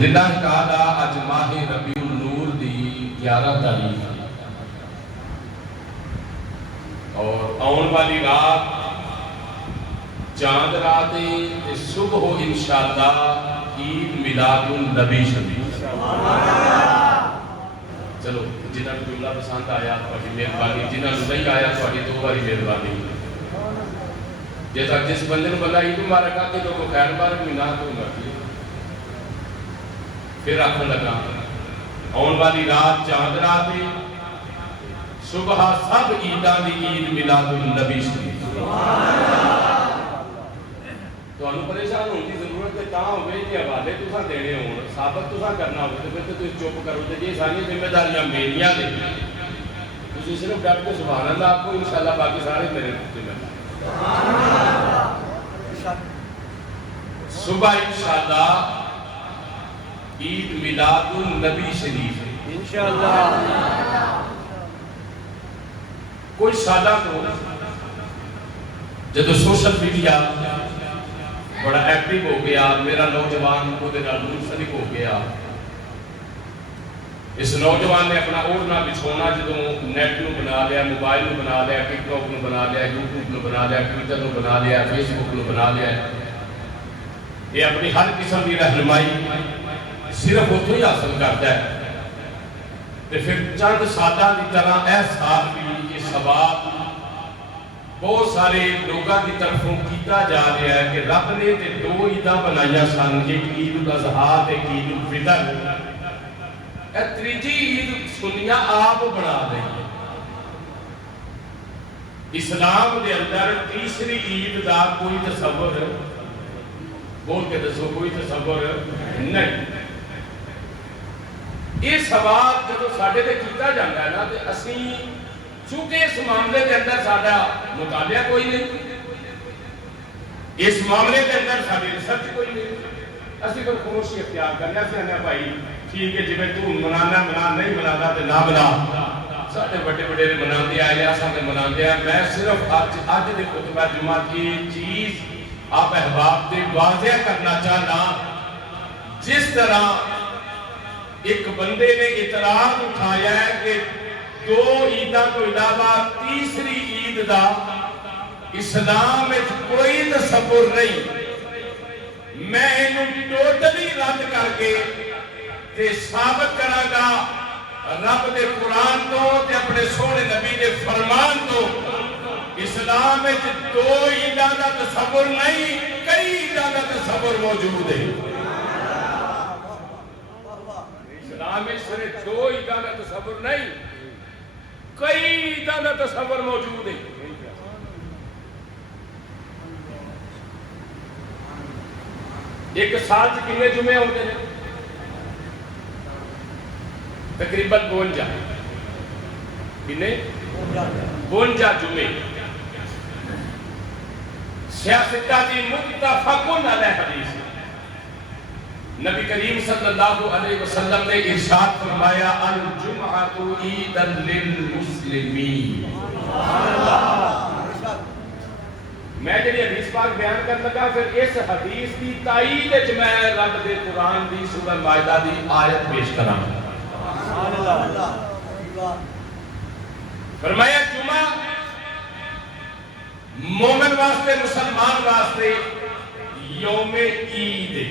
بحمداللہ تعالی اج ماہ ربیع النور دی 11 تاریخ اور آن والی رات چاند رات ہے، صبح انشاءاللہ عید میلاد النبی شریف۔ چلو جنہاں کو جملہ پسند آیا تھوڑی مہربانی، جنہاں کو نہیں آیا تھوڑی دو باری مہربانی۔ جیسا جس بندے نے بلا عید مبارک آتے تو کو خیر مبارک بھی نہ تو مرضی۔ پھر آخر لگا آن والی رات چاند رات ہے، صبح سب عیدان دی عید میلاد النبی شریف۔ تو انہوں پریشان ہونے کی ضرورت ہے تاں ہوئے کہ حوالے تساں دینے ہوں، ثابت تساں کرنا ہوئے تو پھر تو چپ کرو تے یہ ساری ذمہ داریاں میریاں دے تسی صرف ڈٹ کے سبحان اللہ آپ کو انشاءاللہ باقی سارے میرے ذمہ دار۔ صبح انشاءاللہ عید میلاد النبی شریف ہے انشاءاللہ۔ کوئی سالہ کو جب سوشل میڈیا بڑا ایکٹیو ہو گیا، میرا نوجوان کو دینا منسلک ہو گیا، اس نوجوان نے اپنا اوڑھنا بچھونا جدوں نیٹ نو بنا لیا، موبائل نو بنا لیا، ٹک ٹاک نو بنا لیا، یوٹیوب نو بنا لیا، ٹویٹر نو بنا لیا، فیس بک نو بنا لیا، یہ اپنی ہر قسم کی رہنمائی صرف اتوں ہی حاصل کرتا ہے۔ تو پھر چند سالہ کی طرح احساس بھی یہ ثواب بہت سارے لوگوں کی طرفوں کیتا جا رہا ہے کہ رب نے تے دو عیداں بنائیاں سن، ایک عید الاضحیٰ تے عید الفطر، تیجی عید سنیاں آپ بنا رہی ہے۔ اسلام دے اندر تیسری عید دا کوئی تصور بول کے دسو کوئی تصور نہیں۔ یہ سوال جب ساڈے تے کیتا جاتا ہے نا تے اسی چونکہ اس معاملے کے اندر ساڈا مطالعہ کوئی نہیں، اس معاملے کے اندر ساری ریسرچ کوئی نہیں، اسی کو خاموشی اختیار کرنا سی آنے بھائی ٹھیک ہے جویں تو منانا منا نہیں منانا تے نہ منا، ساڈے بڑے بڑے مناندے آئے ہیں ساڈے مناندے ہیں۔ میں صرف اج دے خطبہ جمعہ کی چیز آپ احباب تے واضح کرنا چاہنا، جس طرح ایک بندے نے اعتراض اٹھایا ہے کہ دو عیداں کو علاوہ تیسری عید دا اسلام میں کوئی تصور نہیں، میں انہوں ٹوٹلی رد کر کے تے ثابت کرا گا رب دے قرآن تو تے اپنے سونے نبی دے فرمان تو اسلام میں دو عیداں دا تصور نہیں، کئی عیداں دا تصور موجود ہے۔ اسلام میں صرف دو عیداں دا تصور نہیں، کئی عیداں دا تصور موجود ہے۔ ایک سال سے کتنے جمعے ہوتے ہیں؟ تقریباً 52 کتنے 52 جمعے۔ سیاستہ دی متفقن علیہ حدیث نبی کریم صلی اللہ علیہ وسلم نے ارشاد فرمایا الجمعۃ عید للمسلمین۔ میں جب حدیث پاک بیان کرنے لگا پھر اس حدیث کی تائید وچ میں رب دے قرآن دی سورہ مائدہ دی آیت پیش کراں۔ فرمایا جمعہ مومن واسطے مسلمان واسطے یوم عید ہے۔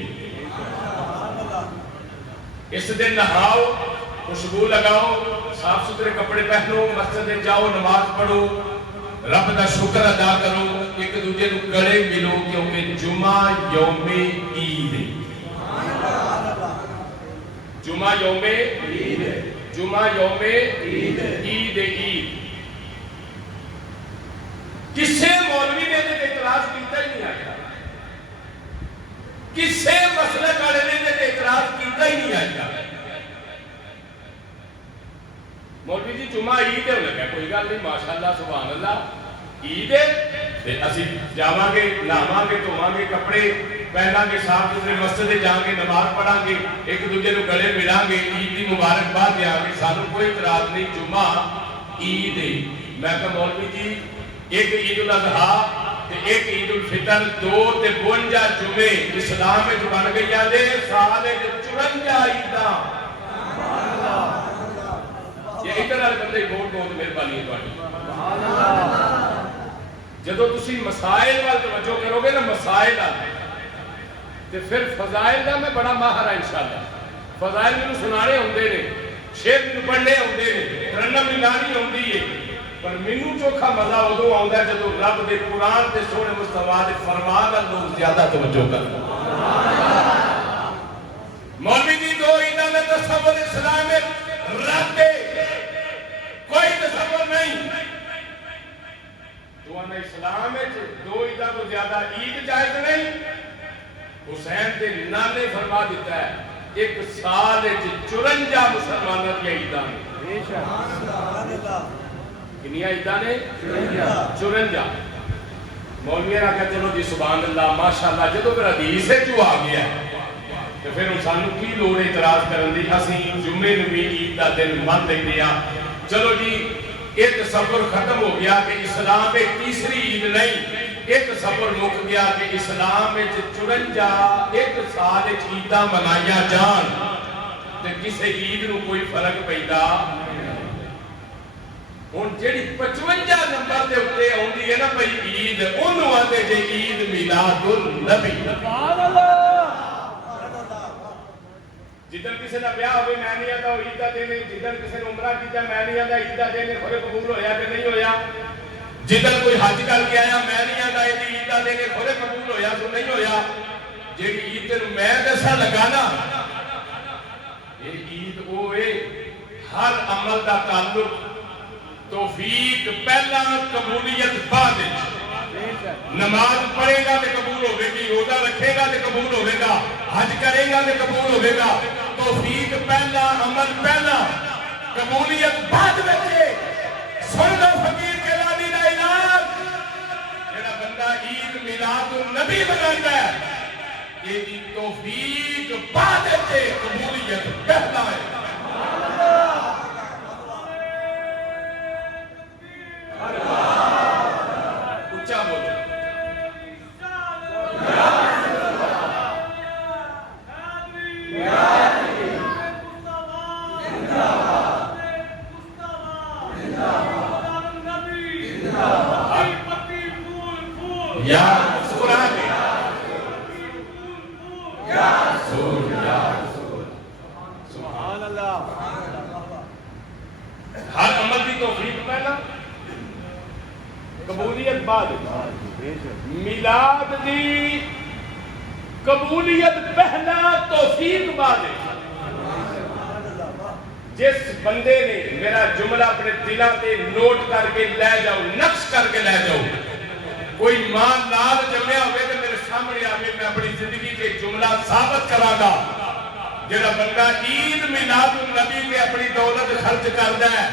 اس دن نہاؤ، خوشبو لگاؤ، صاف ستھرے کپڑے پہنو، مسجد میں جاؤ، نماز پڑھو، رب دا شکر ادا کرو، ایک دوسرے کو گلے ملو کیونکہ جمعہ یوم عید ہے۔ جمعہ یوم عید ہے، جمعہ یوم عید ہے، عید عید۔ کسے مولوی نے اعتراض کیتا ہی نہیں آیا، کسے مسلک والے نے اعتراض کیتا ہی نہیں آیا۔ مولوی جی جمعہ عید ہے، انہوں نے کہا کوئی گل نہیں ماشاءاللہ سبحان اللہ عید ہے، اسی جاواں گے نہاواں گے دھوواں گے کپڑے پہناں گے صاف ستھرے مسجد جاؤں گے نماز پڑھاں گے ایک دوسرے کو گلے ملاں گے عید کی مبارکباد دیا گے، سانوں کوئی اعتراض نہیں، جمعہ عید ہے۔ میں کہا مولوی جی ایک عید الاضحیٰ ایک عید الفطر 2 تے 52 جمعے اسلام میں بن گئی آدھے سال 54 جدو تسی مسائل وال توجہ کرو گے نا مسائل تے پھر فضائل دا میں بڑا ماہر ہاں انشاءاللہ. فضائل میں سنانے ہوندے نے، شعر میں پڑھنے ہوندے نے، رنم ملانی ہوندی ہے، پر مینوں چوکھا مزہ ادو آوندا ہے جدو رب دے قرآن تے سونے مصطفیٰ دے فرمان نال لوگ زیادہ توجہ کرن. مولوی دی دو عیداں میں تصور اسلام میں رب دے کوئی تصور نہیں. تو اسلام میں دو عیداں تو زیادہ عید جائز نہیں. حسین دے نانے فرما دیتا ہے ایک سال 54 مسلمانوں کی عیداں نے. کنیا عیداں نے 54. مولوی نے کہا چلو جی سبحان اللہ ماشاءاللہ. جدو پھر حدیث جو آ گیا تو پھر سانو کی لوڑ اعتراض کرن دی. اسی جمعے نو بھی عید دا دن من لیندے ہاں. چلو جی ایک تصور ختم ہو گیا کہ اسلام ایک تیسری عید نہیں. ایک تصور مک گیا کہ اسلام میں 54 ایک سال عیداں منائیاں جان تے کسے عید نو کوئی فرق پیدا. ہن جڑی 55 نمبر دے اوتے ہوندی ہے نا بھئی عید، اونوں آندے جے عید میلاد النبی. سبحان اللہ. جدن کسی کا بیاہ ہوئے میں نہیں آتا وہ عید کا دن. جدن کسی نے عمرہ کیا میں نہیں آتا عید کا دن خورے قبول ہویا کہ نہیں ہویا. جدن کوئی حج کر کے آیا میں نہیں آتا یہ عید کا دن خورے قبول ہویا تو نہیں ہویا. جی عید میں دسا لگا نا یہ عید وہ ہے ہر عمل کا تعلق توفیق پہلا قبولیت بعد. نماز پڑھے گا تو قبول ہوگی گی، روزہ رکھے گا تو قبول ہوگے گا، حج کرے گا تو قبول ہوگے گا. توفیق پہلا، عمل پہلا، قبولیت بعد میں. سن لو فقیر کیلانی کا اعلان، جڑا بندہ عید میلاد النبی مناتا ہے یہ توفیق بعد میں، قبولیت پہلا ہے. اچھا بولو. یا قرآن یا رسول یا رسول. سبحان اللہ. ہر عمل کی توفیق پہلا، قبولیت بعد. میلاد دی قبولیت پہلا، توفیق بعد. جس بندے نے میرا جملہ اپنے دلوں پہ نوٹ کر کے لے جاؤ، نقش کر کے لے جاؤ. کوئی ماں لال جمعہ ہوئے تو میرے سامنے آگے میں اپنی زندگی کے جملہ ثابت کرا گا. جڑا بندہ عید میلاد النبی کے اپنی دولت خرچ کرتا ہے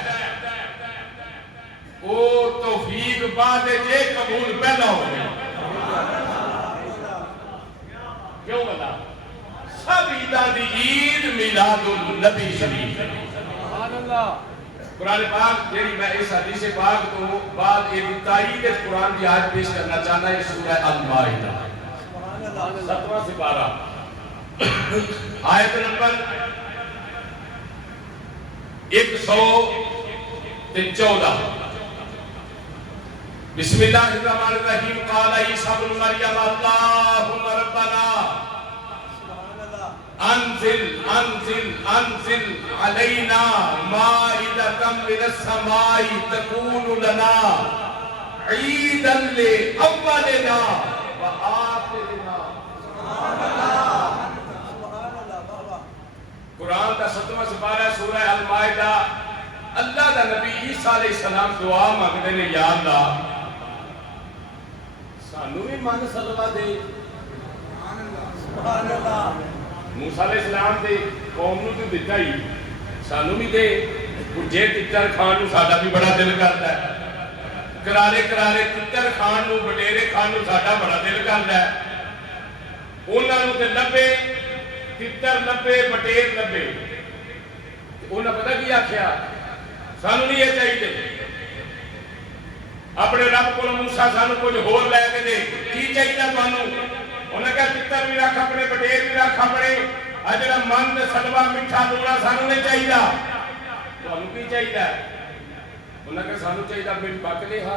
وہ توفیق بعد جے قبول پہلا ہو گیا. کیوں بتا سب عیداں دی عید میلاد النبی شریف. سبحان اللہ. قرآن پاک جیڑی میں اس حدیث پاک تو بعد یہ تائید قرآن کی آیت پیش کرنا چاہنا ہے. سورہ المائدہ 7واں سپارہ آیت نمبر 114. بسم اللہ الرحمن الرحیم. قال عیسیٰ ابن مریم اللہم ربنا انزل انزل انزل علینا مائدۃ من السماء تکون لنا عیدا لأولنا وآخرنا. قرآن کا 7واں سپارہ سورہ المائدہ. اللہ دا نبی عیسیٰ علیہ السلام دعا مانگتے ہیں یا اللہ سانو بھی من سلوا دے. سبحان اللہ. موسیٰ علیہ السلام دے قوم نو تو دیتا ہی سانو بھی دے. جے تتر کھان نو ساڈا بھی بڑا دل کرتا ہے. کرارے کرارے تتر کھان نو بٹیرے کھان نو ساڈا بڑا دل کرتا ہے. انہاں نو تے لبے تتر لبے بٹیر لبے. انہاں پتہ کی آکھیا سانو نہیں یہ چاہیے. اپنے رب کو موسیٰ سانو کچھ ہور لے کے دے. کی چاہیے تانوں؟ انہیں کہا تتر بھی رکھ اپنے بٹیر بھی رکھ اپنے اجڑا من سلوا میٹھا لوڑا سانو نہیں چاہیے. تو ہم کی چاہیے؟ انہیں کہا سانو چاہیے میری بک لے ہا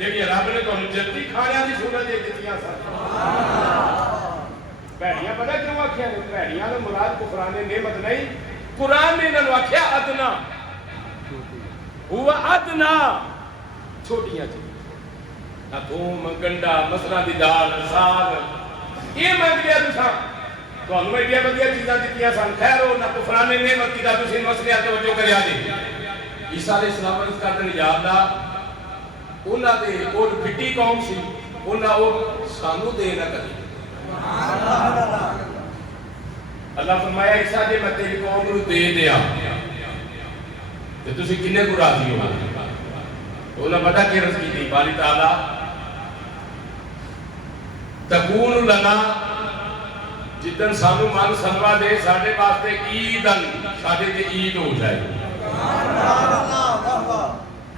ਜਿਹੜੀਆਂ ਰੱਬ ਨੇ ਤੁਹਾਨੂੰ ਜੱਤੀ ਖਾਣਿਆਂ ਦੀ ਸੂਰਤ ਦੇ ਦਿੱਤੀਆਂ ਸਨ। ਭੈੜੀਆਂ ਪਤਾ ਕਿਉਂ ਆਖਿਆ ਨੇ? ਭੈੜੀਆਂ ਦਾ ਮੁਰਾਦ ਕੁਫਰਾਨੇ ਨਿਮਤ ਨਹੀਂ, ਕੁਰਾਨ ਨੇ ਇਹਨਾਂ ਨੂੰ ਆਖਿਆ ਅਦਨਾ ਹੁਆ ਅਦਨਾ, ਛੋਟੀਆਂ ਚੀਜ਼ਾਂ। ਥੋਮ, ਗੰਢਾ, ਮਸਰਾਂ ਦੀ ਦਾਲ, ਸਾਗ, ਇਹ ਮੰਗ ਲਿਆ ਤੁਸੀਂ। ਤੁਹਾਨੂੰ ਐਡੀਆਂ ਵਧੀਆ ਚੀਜ਼ਾਂ ਦਿੱਤੀਆਂ ਸਨ, ਖੈਰ ਉਹ ਨਾ ਕੁਫਰਾਨੇ ਨਿਮਤ ਦੀ ਦਾ ਤੁਸੀਂ ਮਸਲਿਆਂ ਤਵੱਜੋ ਕਰਿਆ ਜੀ। ਈਸਾ ਅਲੈਹਿਸਲਾਮ ਇਸ ਕਰਦੇ ਨੇ ਯਾਦ ਦਾ ਉਹਨਾਂ ਦੇ ਉਹ ਫਿੱਟੀ ਕੌਮ ਸੀ, ਉਹਨਾਂ ਉਹ ਸਾਨੂੰ ਦੇ ਨਾ ਕਰੀ। ਅੱਲਾਹ ਫਰਮਾਇਆ ਈਸਾ ਜੇ ਮੈਂ ਤੇਰੀ ਕੌਮ ਨੂੰ ਦੇ ਦਿਆਂ ਤੇ ਤੁਸੀਂ ਕਿੰਨੇ ਕੁ ਰਾਜ਼ੀ ਹੋ? ਉਹਨਾਂ ਪਤਾ ਕੀ ਅਰਜ਼ ਕੀਤੀ? ਬਾਰੀ ਤਾਲਾ ਤਕੂਨ ਲਨਾ, ਜਿੱਦਨ ਸਾਨੂੰ ਮਨ ਸਨਵਾ ਦੇ ਸਾਡੇ ਵਾਸਤੇ ਈਦਨ, ਸਾਡੇ ਤੇ ਈਦ ਹੋ ਜਾਏ।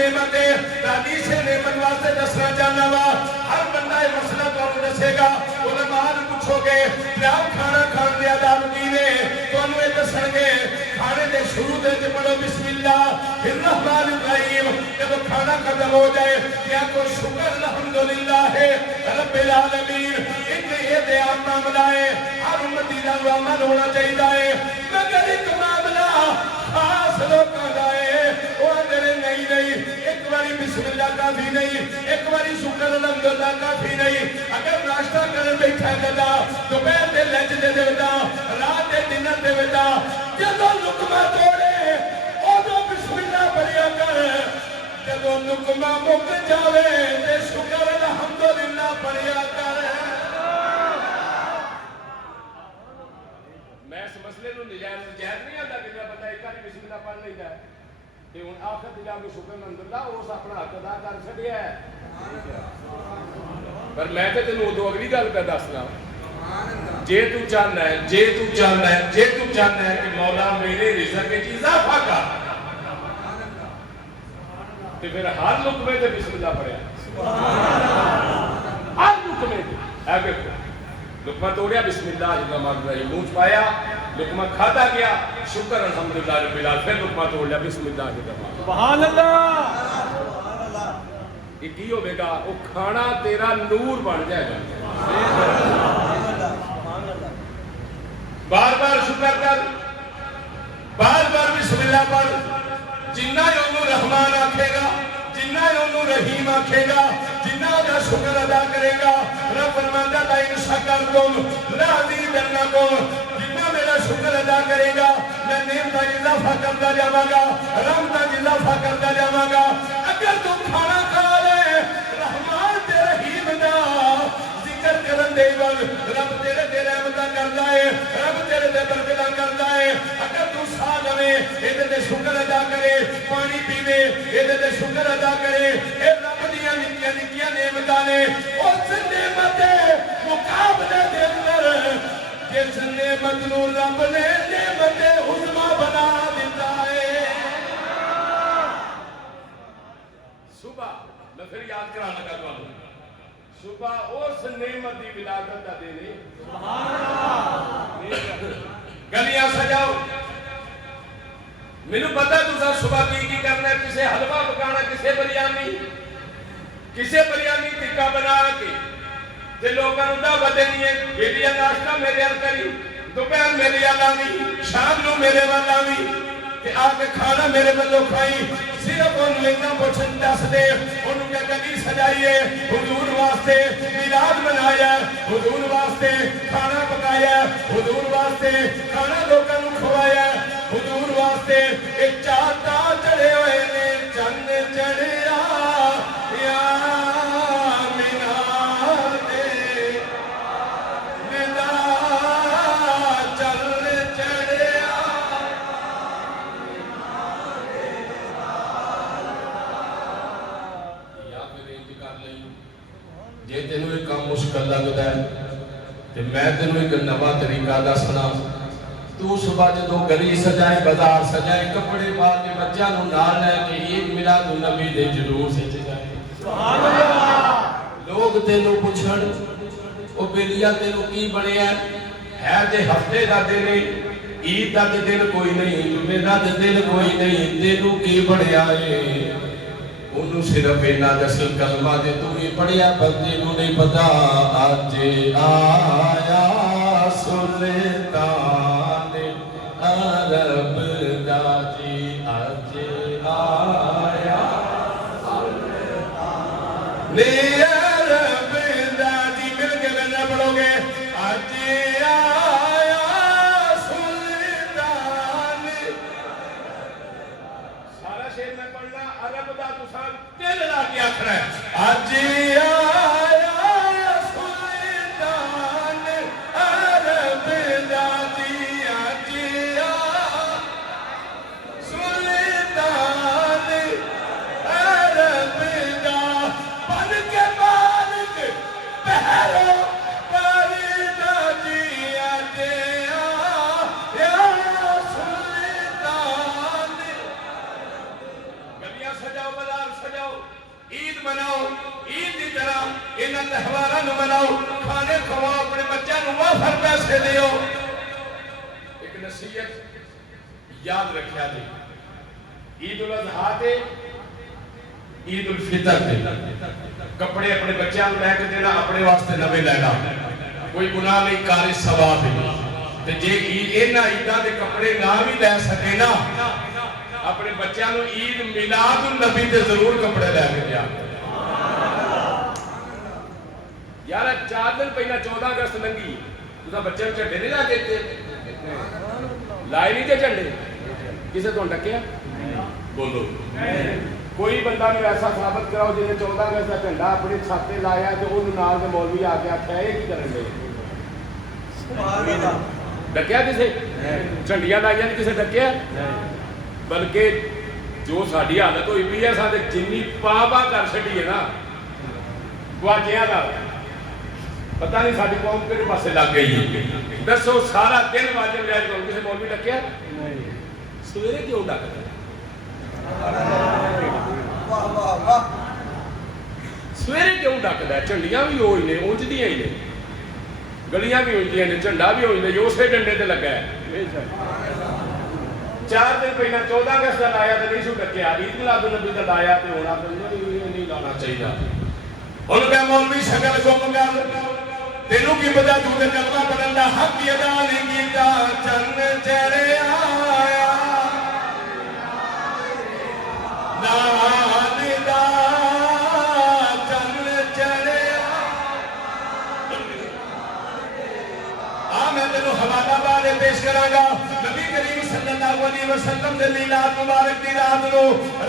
نعمت ہے حدیث نعمت واسطے دسنا چاہنا وا ہر بندہ یہ مسئلہ تمہیں دسے گا علماء نے پوچھو گے آپ کھانا کھان دے آداب کی نے تمہیں یہ دسن گے کھانے دے شروع دے پڑھو بسم اللہ الرحمن الرحیم جب کھانا ختم ہو جائے کیا کوئی شکر الحمدللہ ہے رب العالمین ایک یہ دے آپ معاملہ ہے ہر امتی دا عمل ہونا چاہیے مگر ایک معاملہ خاص لوگوں کا ہے وہ اندر نہیں ایک باری بسم اللہ کافی نہیں ایک باری شکر الحمدللہ کافی نہیں اگر ناشتہ کرنے بیٹھا گدا دوپہر دے لنچ دے دیتا رات دے ڈنر دے دیتا جدو لقمہ توڑے ادو بسم اللہ پڑھیا کر جدو لقمہ مک جاوے تے شکر الحمدللہ پڑھیا کر میں اس مسئلے نو نجائز نہیں آتا کہ میرا بندہ ایک بار بسم اللہ پڑھ لیتا ہے کہ ہن آخر تے جا کے شکر الحمدللہ اس اپنا حق ادا کر چھڈیا ہے پر میں تے تینوں ادو اگلی گل پہ دسنا جے تو چاہنا ہے کہ مولا میرے رزق وچ اضافہ کر تے پھر ہر لقمے تے بسم اللہ پڑھیا ہر لقمے تے اگے لقمہ توڑیا بسم اللہ الرحمن الرحیم منہ پایا لقمہ کھاتا گیا شکر الحمدللہ رب العالمین پھر لقمہ توڑ لیا بسم اللہ الرحمن سبحان اللہ یہ کی ہوئے گا وہ کھانا تیرا نور بن جائے گا بار بار شکر کر بار بار بسم اللہ پڑھ جنہ انہوں رحمان آکھے گا جنہ انہوں رحیم آکھے گا جنہ دا شکر ادا کرے گا رب فرماتا لئن شکرتم لأزیدنکم جنہ میرا شکر ادا کرے گا میں نعمت اضافہ کرتا جاواں گا رحمت اضافہ کرتا جاواں گا اگر تو کھانا کھا لے رحمان تے رحیم دا ذکر کرن دے ول رب تیرے تے رحمتاں کردا ہے رب تیرے تے برکتاں کردا ہے اگر تو سا لوے ایدے تے شکر ادا کرے پانی پیوے ایدے تے شکر ادا کرے اے رب دیاں نکیاں نکیاں نعمتاں نے اس نعمت مقابلے دے اندر جس نعمت نو رب نے نعمت عظما بنا دیتا ہے صبح میں پھر یاد کرانا لگا تو صبح اس نعمت دی ولادت دا دن ہے سبحان اللہ گلیاں سجاؤ مینوں پتہ تساں صبح کی کرنا ہے کسے حلوہ پکانا کسے بریانی ٹکا بنا کے تے لوکاں نوں دعوت دینی ہے یہ ناشتہ میرے ال کری دوپہر میرے ال آوی شام نو میرے ول آوی تے آ کے کھانا میرے ولوں کھائی صرف ان لینا پوچھن دس دے انہوں کیا گلی سجائیے حضور واسطے میلاد منایا حضور واسطے کھانا پکایا حضور واسطے کھانا لوکاں نوں کھوایا حضور واسطے ایک چاہتا چڑھے ہوئے نے چند چڑھیا یا مینار دے ندا چل چڑھیا یا پھر انج کر لئی جے تینوں ایک کام مشکل لگدا ہے تے میں تینوں ایک نواں طریقہ دسنا تو صبح جدو گلی سجائے بازار سجائے کپڑے پا کے بچہ نو نال لے کے عید میلاد النبی دے جلوس وچ جائے سبحان اللہ لوگ تینوں پوچھن او بیلیا تینوں کی بنیا ہے تے ہفتے دا دن عید دا دن کوئی نہیں جمعے دا دن کوئی نہیں تینوں کی بنیا ہے انہوں صرف اینا دسل کلمہ دے تو ہی پڑھیا بندے نو نہیں پتا آج آیا سلطان عرب دا جی آج آیا سلطان عرب دا جی مل کے بندہ پڑھو گے آج آیا سلطان سارا شیر میں پڑھنا عرب دا تسان دل لا کے آخر ہے آج آیا سلطان عرب دا جی سجاؤ عید مناؤ عید کی طرح انہاں تہواراں نوں مناؤ کھانے کھواؤ اپنے بچوں نوں وافر پیسے دیو ایک نصیحت یاد رکھیا جی عید الاضحیٰ تے عید الفطر تے کپڑے اپنے بچوں نوں لے کے دینا اپنے واسطے نویں لینا کوئی گناہ نہیں کاری ثواب ہے تے جے انہاں عیداں دے کپڑے نہ بھی لے سکے نا اپنے بچوں نوں عید میلاد النبی تے ضرور کپڑے لے کے دیا یار 4 دن پہلا 14 اگست لنگھی تساں بچے نوں جھنڈے نہیں لا کے دتے لائے نہیں تے جھنڈے کسے تو ڈکیا بولو کوئی بندہ نے ایسا ثابت کراؤ جنہیں 14 اگست کا جھنڈا اپنی چھت تے لایا تے اونوں نال دے مولوی آ کے آکھیا اے کی کرن دے ڈکیا کسے جھنڈیاں لائیاں نہیں کسے ڈکیا بلکہ جو ساری حالت ہوئی بھی ہے سارے جنی پا کر چڑی ہے نا گواچیا کا پتہ نہیں ساری قوم کہڑے پاسے لگ گئی دسو سارا دن واجب رہ گیا کسی مولوی ڈکیا سویرے کیوں ڈکتا سویرے کیوں ڈکتا ہے جھنڈیاں بھی ہوئی نے اونجدیاں ہی نے گلیاں بھی ہوئی نے جھنڈا بھی ہوئی نے جو اسے ڈنڈے تے لگا ہے 4 دن پہلے 14 اگست کا لایا تو نہیں سو ڈکیا عید میلاد النبی کا لایا تو ہونا نہیں لانا چاہیے ان کا مولوی شکل کو مگر تینوں کی پتہ تو تے کلمہ پڑھن دا حق ادا نہیں کیتا چند چہرے آیا نال دا چند چہرے میں تینوں حوالہ بارے پیش کراں گا نبی کریم صلی اللہ علیہ وسلم دے میلاد مبارک دی رات نو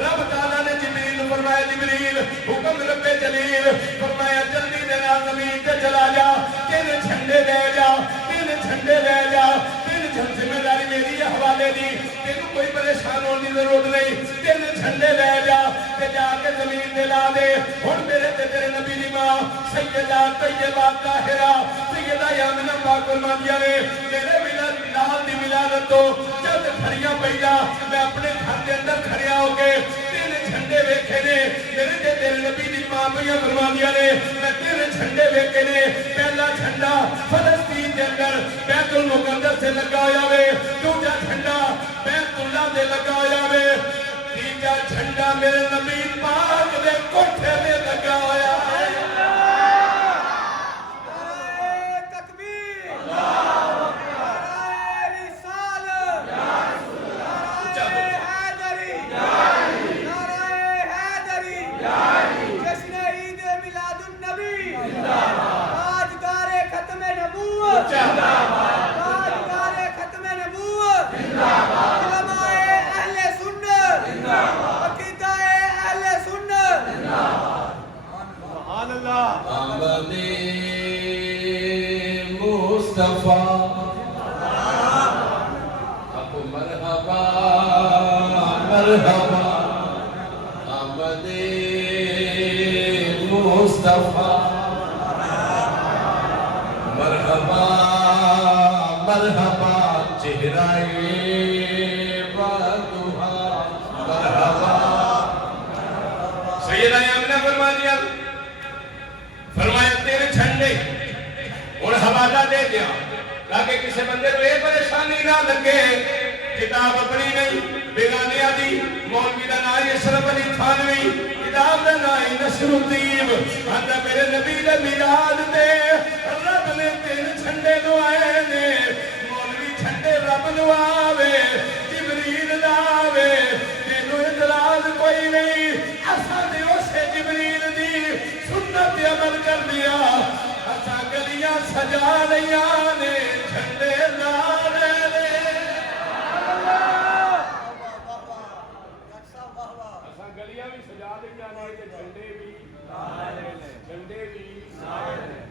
رب تعالیٰ نے جبریل نو فرمایا جبریل حکم رب جلیل فرمایا جلدی دے نال زمین تے چلا جا 3 جھنڈے لے جا 3 جھنڈے لے جا 3 ذمہ داری میری ہے حوالے دی تینوں کوئی پریشان ہونے کی ضرورت نہیں 3 جھنڈے لے جا تے جا کے زمین تے لا دے ہن میرے تے تیرے نبی دی ماں سیدہ طیبہ طاہرہ سیدہ آمنہ پاک فرماندیاں نے میرے لال دی ولادت تو جب کھڑیاں پئیاں میں اپنے گھر دے اندر کھڑیا ہو کے 3 جھنڈے ویکھے نے میرے تے تیرے نبی دی ماں پئیاں فرماندیاں نے میں 3 جھنڈے ویکھے نے پہلا جھنڈا فلسطین دے اندر بیت المقدس سے لگا ہویا وے دوجا جھنڈا بیت اللہ دے لگا ہویا وے تیجا جھنڈا میرے نبی پاک دے کوٹھے تے لگا ہویا ہے فرمایا 3 جھنڈے اور حوالہ دے دیا تاکہ کسی بندے کو یہ پریشانی نہ لگے کتاب اپنی نہیں بیگانیہ دی مولوی دا نام اشرف علی تھانوی کتاب دا نام نشر الدین اندر میرے نبی دا میلاد دے رب نے 3 جھنڈے نو آئے نے مولوی جھنڈے رب نو آوے جبریل دا آوے تینوں اطلاع کوئی نہیں اساں دے اسے جبریل دی سنت عمل کر دیا اساں گلیاں سجا لیاں نے جھنڈے لا لے اساں گلیاں بھی سجا لیاں نے جھنڈے بھی لا لے جھنڈے بھی لا لے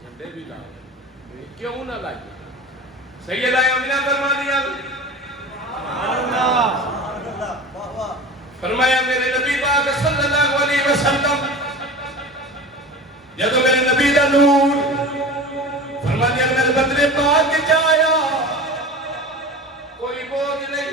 جھنڈے بھی لا لے کیوں نہ لائے سیدہ آمنہ فرما دیا فرمایا میرے نبی پاک صلی اللہ علیہ وسلم جب میرے نبی دا نور فرما دیا میرے بدر پاک جایا کوئی بوجھ نہیں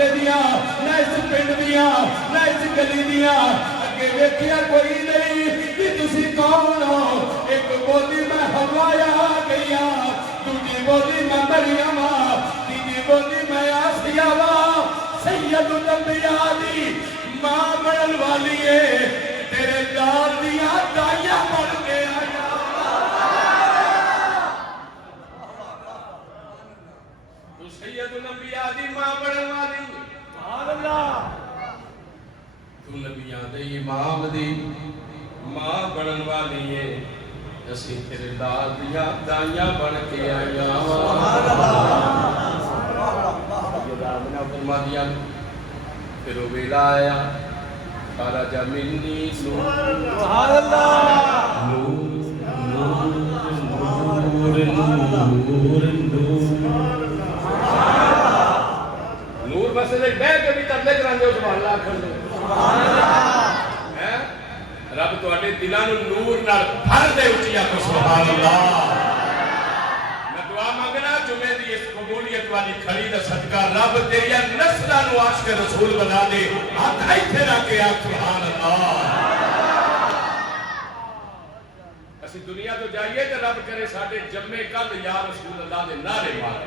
ਮੁਹੱਲੇ ਦੀਆਂ ਨਾ ਇਸ ਪਿੰਡ ਦੀਆਂ ਨਾ ਇਸ ਗਲੀ ਦੀਆਂ ਅੱਗੇ ਵੇਖਿਆ ਕੋਈ ਨਹੀਂ ਕਿ ਤੁਸੀਂ ਕੌਣ ਹੋ। ਇੱਕ ਬੋਲੀ ਮੈਂ ਹਵਾਇਆ ਗਈਆਂ, ਦੂਜੀ ਬੋਲੀ ਮੈਂ ਮਰੀਮ ਆ, ਤੀਜੀ ਬੋਲੀ ਮੈਂ ਆਸੀਆ ਵਾ। ਸੈਯਦੁਲ ਅੰਬਿਆ ਦੀ ਮਾਂ ਬਣਨ ਵਾਲੀ ਏ, ਤੇਰੇ ਲਾਲ ਦੀਆਂ ਦਾਈਆਂ ਬਣ ਕੇ ਆਇਆ। ਤੂੰ ਸੈਯਦੁਲ ਅੰਬਿਆ ਦੀ ਮਾਂ ਬਣਨ ਵਾਲੀ, ਸੁਭਾਨ ਅੱਲਾਹ। ਤੂੰ ਨਬੀਆਂ ਦੇ ਇਮਾਮ ਦੀ ਮਾਂ ਬਣਨ ਵਾਲੀ ਏ, ਅਸੀਂ ਤੇਰੇ ਲਾਲ ਦੀਆਂ ਦਾਈਆਂ ਬਣ ਕੇ ਆਈਆਂ ਵਾ। ਫਰਮਾਦੀਆਂ ਫਿਰ ਉਹ ਵੇਲਾ ਆਇਆ, ਸਾਰਾ ਜਮੀਨੀ ਸੁਭਾਨ ਅੱਲਾਹ। ਨੂਰ ਬਸ ਦੇ ਬਹਿ ਕੇ ਵੀ ਤਰਲੇ ਕਰਾਂਦੇ ਹੋ ਸੁਭਾਨ ਅੱਲਾਹ ਆਖਣ ਦੇ। ਹੈ ਰੱਬ ਤੁਹਾਡੇ ਦਿਲਾਂ ਨੂੰ ਨੂਰ ਨਾਲ ਭਰ ਦੇ, ਉੱਚੀ ਆਖੋ ਸੁਭਾਨ ਅੱਲਾਹ। ਮੈਂ ਦੁਆ ਮੰਗਣਾ ਜੁਮੇ ਦੀ ਇਸ ਕਬੂਲੀਅਤ ਵਾਲੀ ਖੜੀ ਦਾ ਸਦਕਾ ਰੱਬ ਤੇਰੀਆਂ ਨਸਲਾਂ ਨੂੰ ਆਸ਼ਕ ਰਸੂਲ ਬਣਾ ਦੇ। ਹੱਥ ਇੱਥੇ ਰੱਖ ਕੇ ਆਖ ਸੁਭਾਨ ਅੱਲਾਹ। ਅਸੀਂ ਦੁਨੀਆ ਤੋਂ ਜਾਈਏ ਤੇ ਰੱਬ ਕਰੇ ਸਾਡੇ ਜੰਮੇ ਕੱਲ ਯਾ ਰਸੂਲ ਅੱਲਾਹ ਦੇ ਨਾਰੇ ਮਾਰੇ।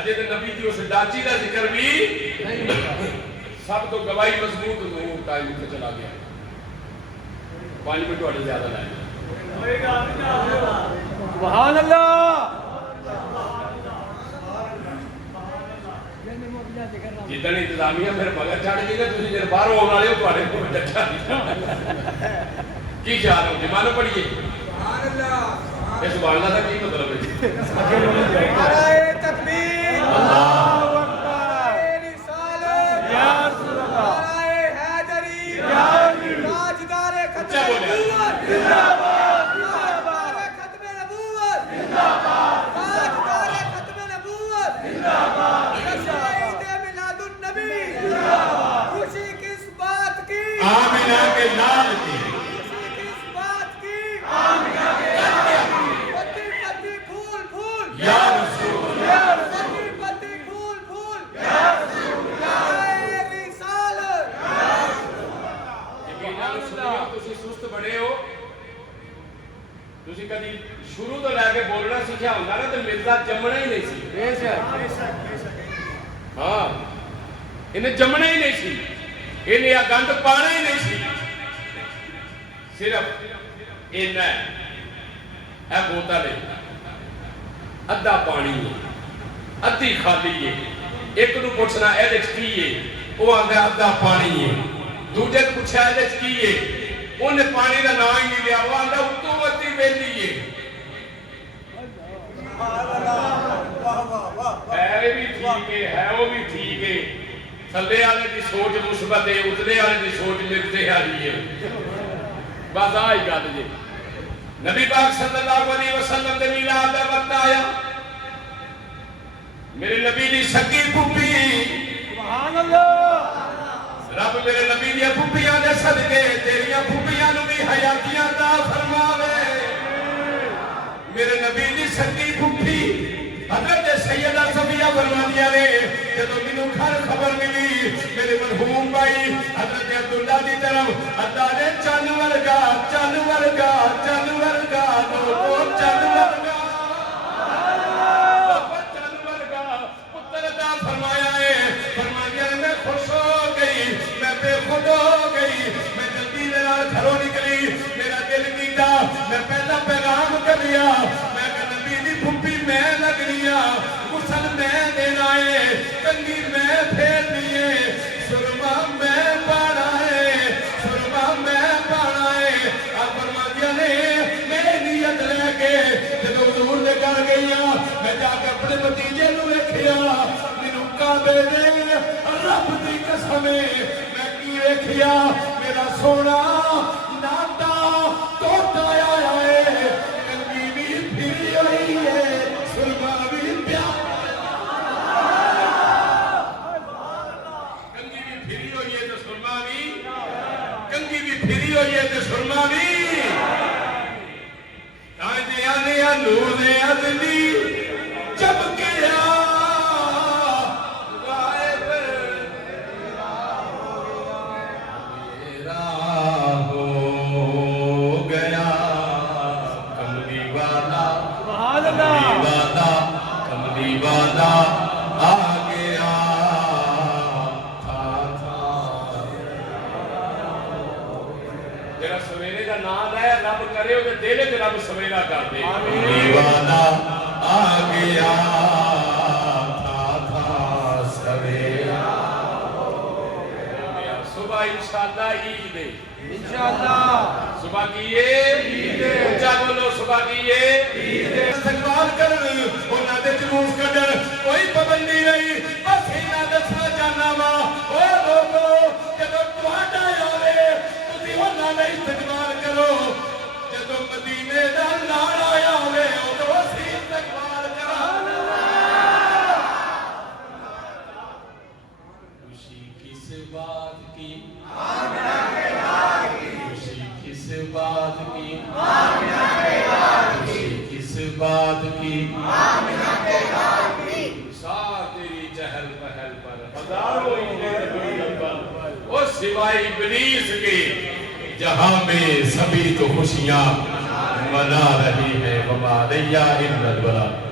اجے تو نبی کی اس ڈاچی کا ذکر بھی سب تو گواہی مضبوط نور ٹائم تے چلا گیا 5 منٹ تھوڑے زیادہ لائے سبحان اللہ جتنے انتظامیہ پھر مگر چڑھ گئی نا تھی جب باہر آنے والے ہو تھوڑے کو ڈٹا کی خیال ہو جمانو پڑھیے اس سبحان اللہ کا کی مطلب ہے نعرہ تکبیر اللہ اکبر رسالت یا رسول اللہ نعرہ حیدری یا تاجدار ختم نبوت زندہ باد تاجدار ختم نبوت زندہ باد تاجدار ختم نبوت زندہ باد شہید میلاد النبی زندہ باد خوشی کس بات کی آمینہ کے لال کی خوشی کس بات کی آمینہ کے پتی پتی پھول پھول یا رسول پتی پتی پھول پھول یا رسول نعرہ رسالت یقیناً سنیو تسی سست بڑے ہو تسی کدی شروع تو لے کے بولنا سیکھا ہوگا نا تو مرزا جمنا ہی نہیں سی ہاں انہیں جمنا ہی نہیں سی انہیں یہ گند پانا ہی نہیں سی صرف اینا ہے بوتل ہے ادھا پانی ہے ادھی خالی ہے ایک نو پوچھنا ایدھ کی ہے وہ آندھا ادھا پانی ہے دوجہ پوچھا ایدھ کی ہے انہیں پانی کا نام ہی نہیں لیا وہ آندھا اتو ادھی ویلی ہے ہے بھی ٹھیک ہے وہ بھی ٹھیک ہے تھلے والے دی سوچ مثبت ہے اتلے والے دی سوچ مرتے والی ہے بس آئی گل جی نبی پاک صلی اللہ علیہ وسلم دے میلاد دا وقت آیا میرے نبی دی سکی پھوپھی سبحان اللہ رب میرے نبی دی پھوپھیاں دے صدقے تیریاں پھوپھیاں نو بھی حیاتیاں عطا فرماوے میرے نبی دی سکی پھوپھی حضرت سیدہ صفیہ فرمانیاں نے جدو مینوں گھر خبر ملی میرے مرحوم بھائی حضرت عبداللہ دی طرف اللہ نے چن ورگا چن ورگا چن ورگا لوگو چن ورگا چن ورگا پتر عطا فرمایا ہے فرمانیاں نے میں خوش ہو گئی میں بے خود ہو گئی میں جلدی دے نال گھروں نکلی میرا دل کیتا میں پہلا پیغام کر لیا میں کہ نبی دی پھوپھی میں لگنیاں غسل میں دینا ہے کنگھی میں پھیر دیئے سرما میں پانا ہے سرما میں پانا ہے آپ فرما دیا نے میری نیت لے کے جب حضور نے کر گئیا میں جا کے اپنے بتیجے نو رکھیا مینوں کعبے دے رب دی قسم میں کی رکھیا میرا سونا ناتا توتا آیا ہے کنگھی بھی پھری ہوئی ہے سرما بھی پیار کنگھی بھی پھری ہوئی ہے تو سرما بھی کنگھی بھی پھری ہوئی ہے تو سرما بھی آنے آنے نور ادنی جب گیا غائب میرا ہو گیا کملی والا سبحان اللہ کملی والا آ گیا جڑا سویرے دا نام ہے رب کرے او دل وچ رب سویرا کر دے کملی والا آ گیا تھا سویرا صبح انشاءاللہ عید ہے انشاءاللہ صبح کی عید اونچا بولو صبح کی عید استقبال کر انہاں دے جلوس کڈن کوئی پابندی نہیں بس انہاں دسنا چاہنا وا او لوگو جدوں تہاڈا آوے تسی انہاں دا استقبال کرو جدوں مدینے دا نال آیا ہوے اودوں اسی استقبال کراں خوشی کس بات کی خوشی کس بات کی خوشی کس بات کی تیری چہل پہل پر ہزاروں او سوائے ابلیس کے جہاں میں سبھی تو خوشیاں منا رہی ہے وما علیہ الا البلاغ